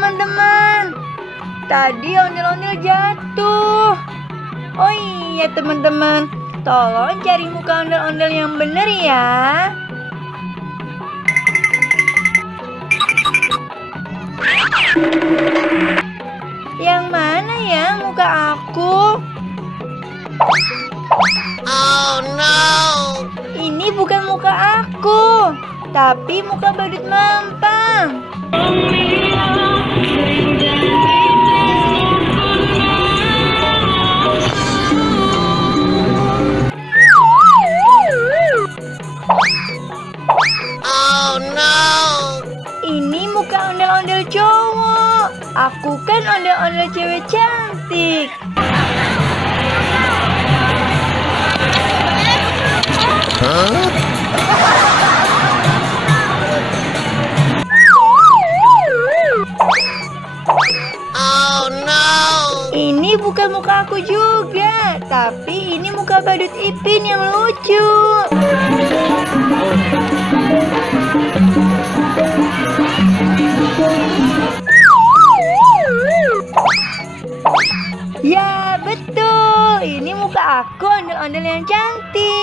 teman-teman. Tadi ondel-ondel jatuh. Oh iya teman-teman, tolong cari muka ondel-ondel yang bener ya. Yang mana ya muka aku? Oh no! Ini bukan muka aku, tapi muka badut mampang. Oh no! Ini muka ondel-ondel cowok. Aku kan ondel-ondel cewek cantik. Oh no! Ini bukan muka aku juga, tapi ini muka badut Ipin yang lucu. Ya betul, ini muka aku ondel-ondel yang cantik.